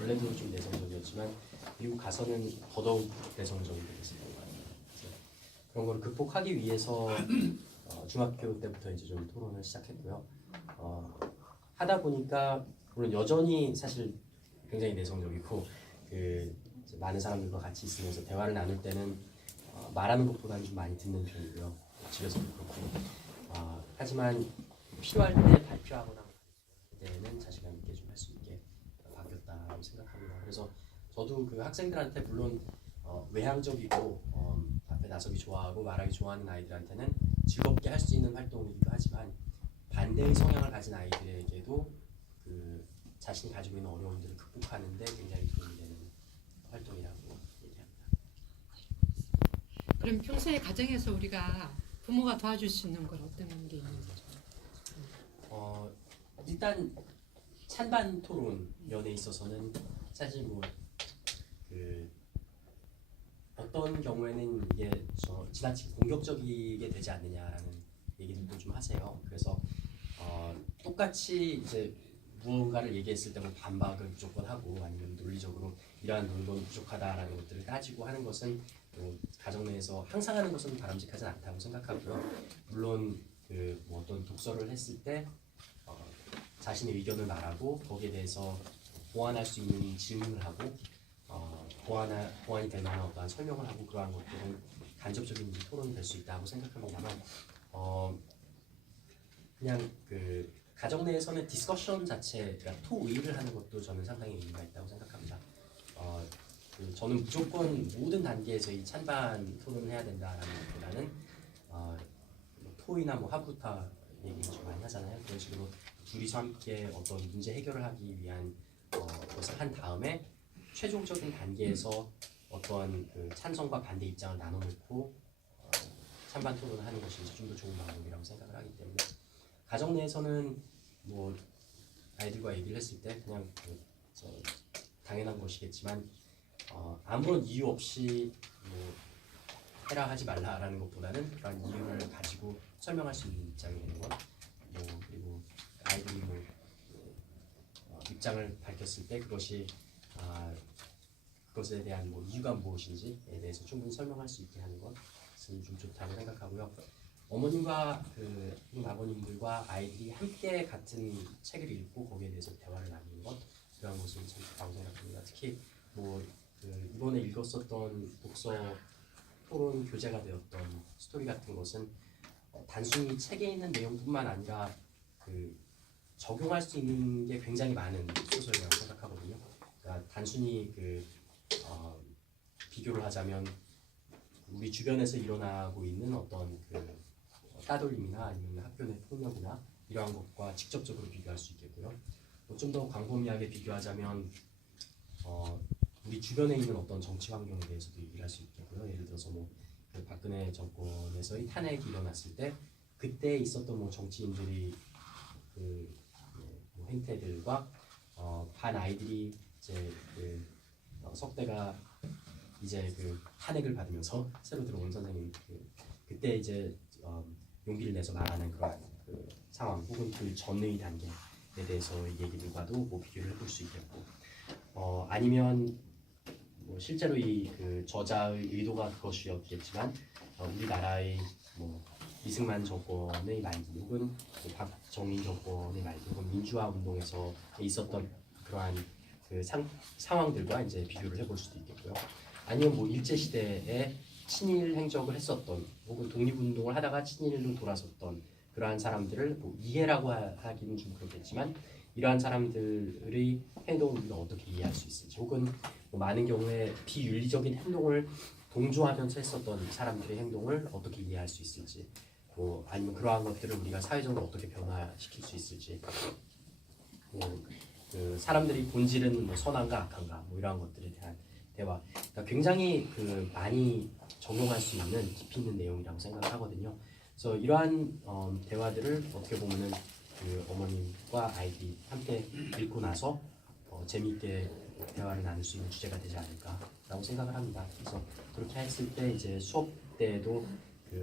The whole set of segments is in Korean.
원래도 좀 내성적이었지만 미국 가서는 더더욱 내성적이 됐었던 것 같아요. 그래서 그런 걸 극복하기 위해서 중학교 때부터 이제 좀 토론을 시작했고요. 하다 보니까 물론 여전히 사실 굉장히 내성적이고 이제 많은 사람들과 같이 있으면서 대화를 나눌 때는 말하는 것보다는 좀 많이 듣는 편이고요. 집에서도 그렇고. 하지만 필요할 때 발표하거나 때는 자신감 있게 좀 할 수 있게 바뀌었다고 생각합니다. 그래서 저도 그 학생들한테 물론 외향적이고 앞에 나서기 좋아하고 말하기 좋아하는 아이들한테는 즐겁게 할 수 있는 활동이기도 하지만 반대의 성향을 가진 아이들에게도 그 자신이 가지고 있는 어려움들을 극복하는 데 굉장히 도움이 되는 활동이라고 얘기합니다. 그럼 평소에 가정에서 우리가 부모가 도와줄 수 있는 건 어떤 게 있는 거죠? 일단 찬반 토론면에 있어서는 사실 어떤 경우에는 이게 지나치게 공격적이게 되지 않느냐라는 얘기들도 좀 하세요. 그래서 똑같이 이제 무언가를 얘기했을 때 뭐 반박을 무조건 하고 아니면 논리적으로 이러한 논거는 부족하다라는 것들을 따지고 하는 것은 가정 내에서 항상 하는 것은 바람직하지 않다고 생각하고요. 물론 뭐 어떤 독서를 했을 때 자신의 의견을 말하고 거기에 대해서 보완할 수 있는 질문을 하고 보완이 될 만한 어떠한 설명을 하고 그러한 것들은 간접적인 토론이 될 수 있다고 생각합니다만 그냥 가정 내에서는 디스커션 자체, 그러니까 토의를 하는 것도 저는 상당히 의미가 있다고 생각합니다. 저는 무조건 모든 단계에서 이 찬반 토론을 해야 된다라는 것보다는 토의나 뭐 하부타 얘기를 좀 많이 하잖아요. 그런 식으로 둘이서 함께 어떤 문제 해결을 하기 위한 것을 한 다음에 최종적인 단계에서 어떤 찬성과 반대 입장을 나눠놓고 찬반 토론을 하는 것이 좀 더 좋은 방법이라고 생각을 하기 때문에 가정 내에서는 뭐 아이들과 얘기를 했을 때 그냥 당연한 것이겠지만 아무런 이유 없이 뭐 해라 하지 말라라는 것보다는 그런 이유를 가지고 설명할 수 있는 입장이 되는 것, 그리고 아이들이 입장을 밝혔을 때 그것에 대한 이유가 무엇인지에 대해서 충분히 설명할 수 있게 하는 것은 좀 좋다고 생각하고요. 어머님과 아버님들과 아이들이 함께 같은 책을 읽고 거기에 대해서 대화를 나누는 것, 그런 것은 참 좋다고 생각합니다. 특히 이번에 읽었었던 독서 토론 교재가 되었던 스토리 같은 것은 단순히 책에 있는 내용뿐만 아니라 적용할 수 있는 게 굉장히 많은 소설이라고 생각하거든요. 그러니까 단순히 비교를 하자면 우리 주변에서 일어나고 있는 어떤 따돌림이나 아니면 학교 내 폭력이나 이러한 것과 직접적으로 비교할 수 있겠고요. 좀 더 광범위하게 비교하자면 우리 주변에 있는 어떤 정치 환경에 대해서도 얘기를 할 수 있겠고요. 예를 들어서 박근혜 정권에서의 탄핵이 일어났을 때 그때 있었던 정치인들이 행태들과 반 아이들이 이제 석대가 이제 탄핵을 받으면서 새로 들어온 선생님 그때 이제 용기를 내서 말하는 그런 상황 혹은 그 전의 단계에 대해서 얘기들과도 비교를 해볼 수 있겠고 아니면 실제로 이 저자의 의도가 그것이었겠지만 우리나라의 이승만 정권의 말기 혹은 박정희 정권의 말기 혹은 민주화 운동에서 있었던 그러한 상황들과 이제 비교를 해볼 수도 있겠고요. 아니면 일제 시대에 친일 행적을 했었던 혹은 독립운동을 하다가 친일로 돌아섰던 그러한 사람들을 이해라고 하기는 좀 그렇겠지만 이러한 사람들의 행동을 우리가 어떻게 이해할 수 있을지 혹은 많은 경우에 비윤리적인 행동을 동조하면서 했었던 사람들의 행동을 어떻게 이해할 수 있을지 아니면 그러한 것들을 우리가 사회적으로 어떻게 변화시킬 수 있을지 사람들이 본질은 선한가 악한가 이러한 것들에 대한 대화 그러니까 굉장히 많이 적용할 수 있는 깊이 있는 내용이라고 생각하거든요. 그래서 이러한 대화들을 어떻게 보면은 어머님과 아이들이 함께 읽고 나서 재미있게 대화를 나눌 수 있는 주제가 되지 않을까라고 생각을 합니다. 그래서 그렇게 했을 때 이제 수업 때에도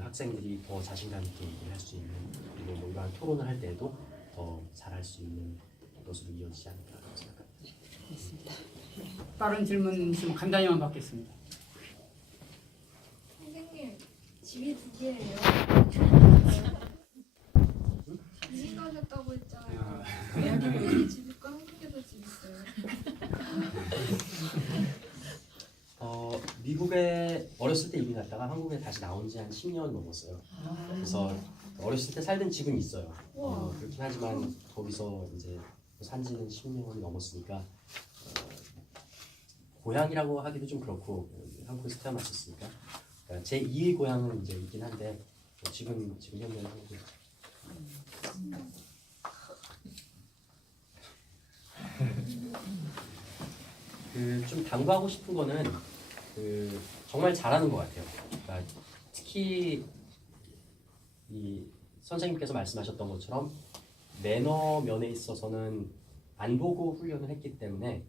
학생들이 더 자신감 있게 얘기를 할 수 있는 그리고 이러한 토론을 할 때에도 더 잘할 수 있는 것으로 이어지지 않을까라고 생각합니다. 맞습니다. 다른 질문 있으면 간단히만 받겠습니다. 선생님, 집이 2개예요. 이민 가셨다고 했잖아요. 여기 집 있고 한국에도 집 있어요. 미국에 어렸을 때 이민 갔다가 한국에 다시 나온 지 한 10년 넘었어요. 그래서 어렸을 때 살던 집은 있어요. 그렇긴 하지만 거기서 이제 산 지는 10년이 넘었으니까 고향이라고 하기도 좀 그렇고 한국에서 태어났었으니까 그러니까 제 2의 고향은 이제 있긴 한데 지금 현재는 한국에 좀 당부하고 싶은 거는 정말 잘하는 것 같아요. 그러니까 특히 이 선생님께서 말씀하셨던 것처럼 매너 면에 있어서는 안 보고 훈련을 했기 때문에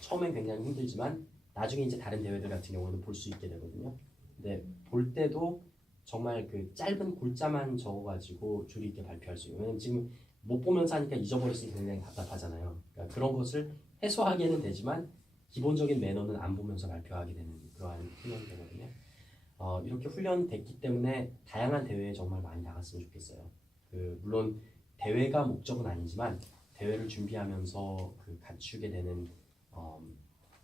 처음엔 굉장히 힘들지만 나중에 이제 다른 대회들 같은 경우는 볼 수 있게 되거든요. 근데 볼 때도 정말 그 짧은 골자만 적어가지고 조리 있게 발표할 수 있어요. 왜냐면 지금 못 보면서 하니까 잊어버렸을 때 굉장히 답답하잖아요. 그러니까 그런 것을 해소하기는 되지만 기본적인 매너는 안 보면서 발표하게 되는 그러한 훈련이 되거든요. 이렇게 훈련됐기 때문에 다양한 대회에 정말 많이 나갔으면 좋겠어요. 물론 대회가 목적은 아니지만 대회를 준비하면서 갖추게 되는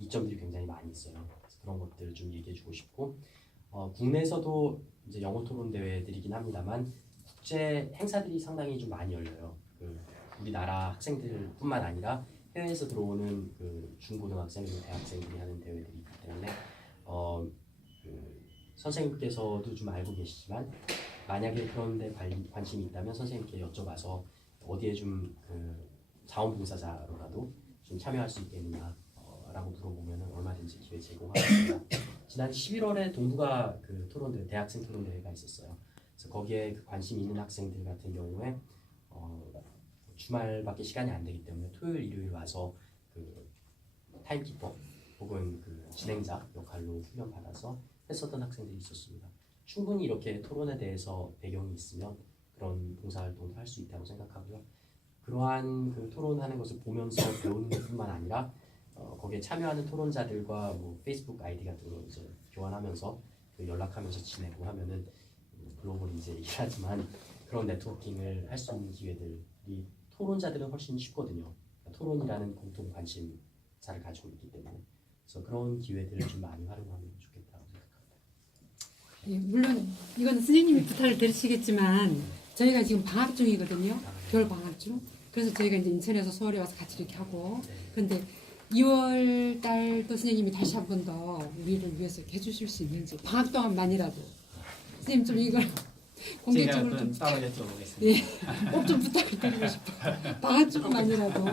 이점들이 굉장히 많이 있어요. 그래서 그런 것들을 좀 얘기해주고 싶고 국내에서도 이제 영어 토론 대회들이긴 합니다만 국제 행사들이 상당히 좀 많이 열려요. 우리나라 학생들뿐만 아니라 해외에서 들어오는 중고등학생들, 대학생들이 하는 대회들이 있기 때문에 선생님께서도 좀 알고 계시지만 만약에 그런 데 관심이 있다면 선생님께 여쭤봐서 어디에 좀 자원봉사자로라도 좀 참여할 수 있겠느냐 라고 물어보면 얼마든지 기회 제공하겠습니다. 지난 11월에 동부가 토론대회, 대학생 토론대회가 있었어요. 그래서 거기에 관심 있는 학생들 같은 경우에 주말밖에 시간이 안 되기 때문에 토요일, 일요일 와서 타임키퍼 혹은 진행자 역할로 훈련 받아서 했었던 학생들이 있었습니다. 충분히 이렇게 토론에 대해서 배경이 있으면 그런 봉사활동도 할 수 있다고 생각하고요. 그러한 토론하는 것을 보면서 배우는 것뿐만 아니라 거기에 참여하는 토론자들과 페이스북 아이디 같은 거 이제 교환하면서 연락하면서 지내고 하면은 글로벌 이제 일하지만 그런 네트워킹을 할 수 있는 기회들이 토론자들은 훨씬 쉽거든요. 그러니까 토론이라는 공통 관심사를 가지고 있기 때문에 그래서 그런 기회들을 좀 많이 활용하면 좋겠다고 생각합니다. 예, 물론 이건 선생님이 부탁을 들으시겠지만 저희가 지금 방학 중이거든요. 겨울 방학 중. 그래서 저희가 이제 인천에서 서울에 와서 같이 이렇게 하고 그런데 2월 달도 선생님이 다시 한 번 더 우리를 위해서 이렇게 해주실 수 있는지 방학 동안만이라도 선생님 좀 이걸 공개적으로 좀 따로 여쭤보겠습니다. 예, 꼭 좀 부탁을 드리고 싶어요. 방학 조금만이라도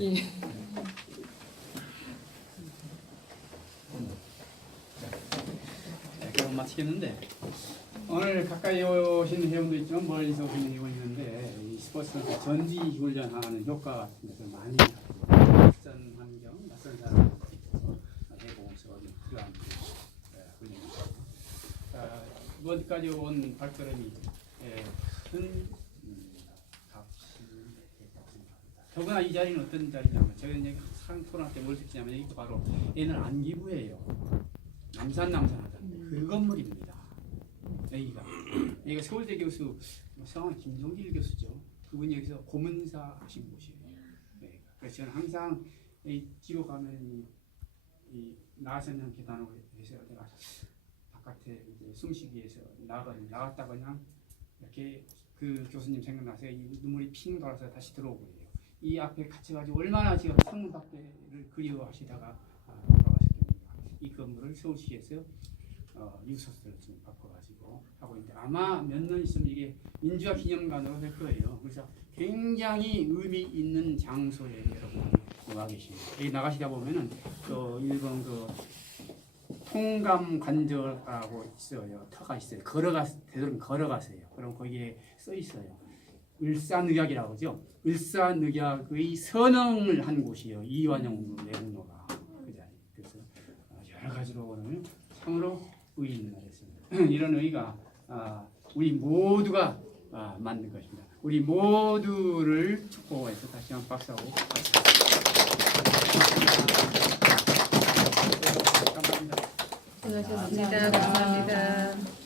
예, 예. 그럼 마치겠는데 오늘 가까이 오신 회원도 있지만 멀리서 오신 회원이 있는데 이 스포츠 전지 훈련하는 효과 같은 것을 많이 가지고 낯선 환경, 낯선 사람 해보면서 필요한 훈련입니다. 이번까지 온 발걸음이 큰 값이 됐다고 생각합니다. 더구나 이 자리는 어떤 자리냐면 제가 이제 상토론 때 뭘 느끼냐면 여기가 바로 얘는 안기부예요. 남산하다. 그 건물입니다. 여기가 서울대 교수 성함 김종길 교수죠. 그분이 여기서 고문사 하신 곳이에요. 네. 그래서 저는 항상 뒤로 가면 이 나선형 계단으로 해서 내가 바깥에 이제 숨쉬기 위해서 나갔다 그냥 이렇게 그 교수님 생각나서 이 눈물이 핑 돌아서 다시 들어오고 그래요. 이 앞에 갇혀가지고 얼마나 지금 창문 밖에를 그리워하시다가 돌아가셨겠는가. 이 건물을 서울시에서 유서스를 좀 바꿔가지고 하고 있는데 아마 몇 년 있으면 이게 민주화 기념관으로 될 거예요. 그래서 굉장히 의미 있는 장소에 여러분 와 계십니다. 여기 나가시다 보면은 일본 통감 관저라고 있어요. 터가 있어요. 되도록 걸어가세요. 그럼 거기에 써 있어요. 을사늑약이라고 하죠. 을사늑약의 선언을 한 곳이에요. 이완용 내분노가 그 자리. 그래서 여러 가지로 오늘 참으로 의의 있는 날이었습니다. 이런 의의가 우리 모두가 만든 것입니다. 우리 모두를 축복해서 다시 한번 박수하고 고생하셨습니다. 감사합니다.